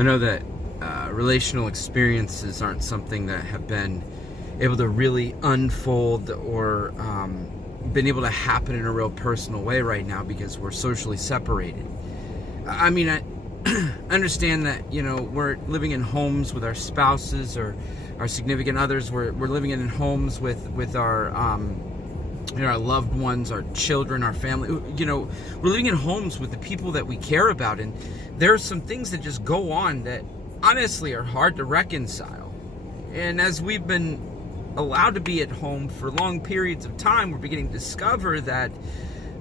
I know that relational experiences aren't something that have been able to really unfold or been able to happen in a real personal way right now because we're socially separated. I mean, I understand that, we're living in homes with our spouses or our significant others. We're living in homes with our our loved ones, our children, our family. We're living in homes with the people that we care about, and there are some things that just go on that honestly are hard to reconcile. And as we've been allowed to be at home for long periods of time, we're beginning to discover that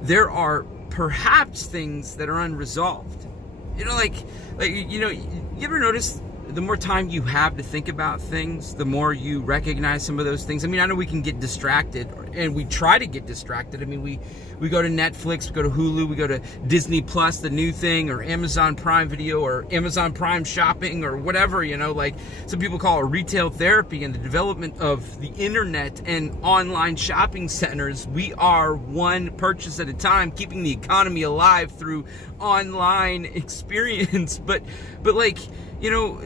there are perhaps things that are unresolved. You ever notice the more time you have to think about things, the more you recognize some of those things? I mean, I know we can get distracted, and we try to get distracted. I mean, we go to Netflix, we go to Hulu, we go to Disney Plus, the new thing, or Amazon Prime Video, or Amazon Prime Shopping, or whatever, like some people call it retail therapy. And the development of the internet and online shopping centers, we are one purchase at a time, keeping the economy alive through online experience. But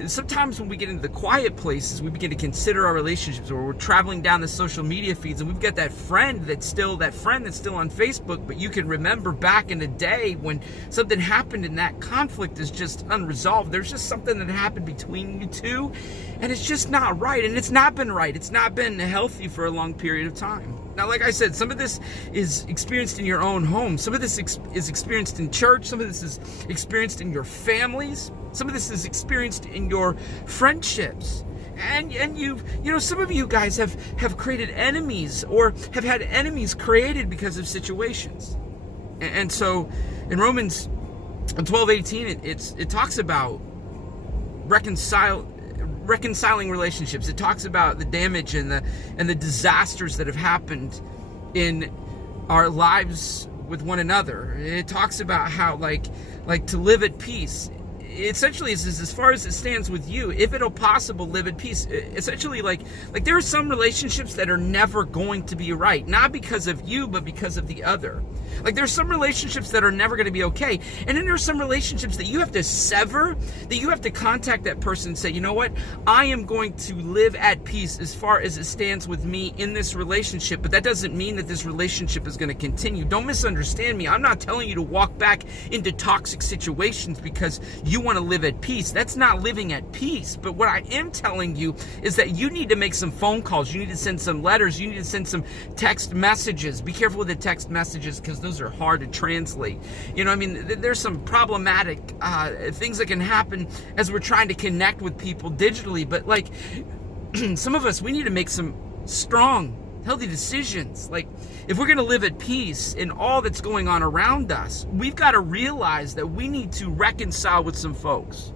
sometimes when we get into the quiet places, we begin to consider our relationships, or we're traveling down the social media feeds, and we've got that friend that's still on Facebook, but you can remember back in the day when something happened and that conflict is just unresolved. There's just something that happened between you two, and it's just not right, and it's not been right. It's not been healthy for a long period of time. Now, like I said, some of this is experienced in your own home. Some of this is experienced in church. Some of this is experienced in your families. Some of this is experienced in your friendships. And some of you guys have created enemies, or have had enemies created because of situations. And so in Romans 12:18, it talks about reconciling relationships. It talks about the damage and the disasters that have happened in our lives with one another. It talks about how like to live at peace. Essentially, is as far as it stands with you, if it'll possible, live at peace. Essentially, like there are some relationships that are never going to be right, not because of you, but because of the other. Like there's some relationships that are never going to be okay, and then there's some relationships that you have to sever, that you have to contact that person and say, you know what, I am going to live at peace as far as it stands with me in this relationship, but that doesn't mean that this relationship is going to continue. Don't misunderstand me. I'm not telling you to walk back into toxic situations because you want to live at peace. That's not living at peace. But what I am telling you is that you need to make some phone calls. You need to send some letters. You need to send some text messages. Be careful with the text messages because those are hard to translate. There's some problematic things that can happen as we're trying to connect with people digitally. But some of us, we need to make some strong, healthy decisions. If we're going to live at peace in all that's going on around us, we've got to realize that we need to reconcile with some folks.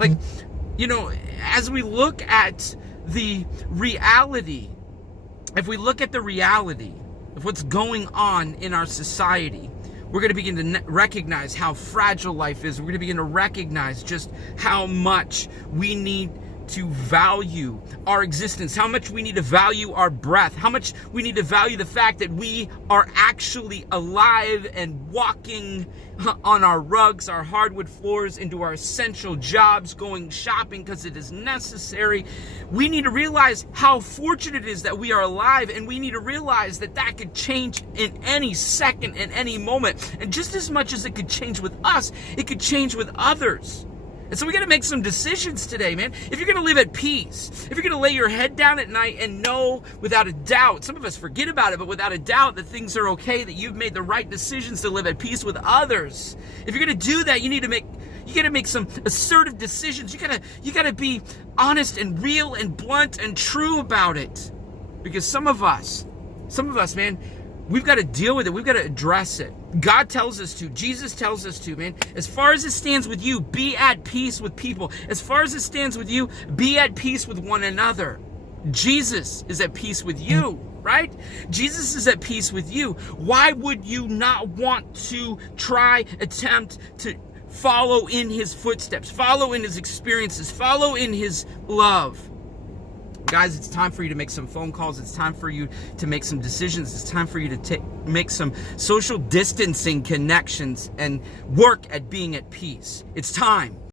As we look at the reality, if we look at the reality of what's going on in our society, we're going to begin to recognize how fragile life is. We're going to begin to recognize just how much we need to value our existence, how much we need to value our breath, how much we need to value the fact that we are actually alive and walking on our rugs, our hardwood floors, into our essential jobs, going shopping because it is necessary. We need to realize how fortunate it is that we are alive, and we need to realize that that could change in any second, in any moment. And just as much as it could change with us, it could change with others. And so we got to make some decisions today, man. If you're going to live at peace, if you're going to lay your head down at night and know without a doubt, some of us forget about it, but without a doubt that things are okay, that you've made the right decisions to live at peace with others. If you're going to do that, you got to make some assertive decisions. You got to be honest and real and blunt and true about it. Because some of us, man, we've got to deal with it. We've got to address it. God tells us to. Jesus tells us to, man. As far as it stands with you, be at peace with people. As far as it stands with you, be at peace with one another. Jesus is at peace with you, right? Jesus is at peace with you. Why would you not want to attempt to follow in his footsteps, follow in his experiences, follow in his love? Guys, it's time for you to make some phone calls. It's time for you to make some decisions. It's time for you to make some social distancing connections and work at being at peace. It's time.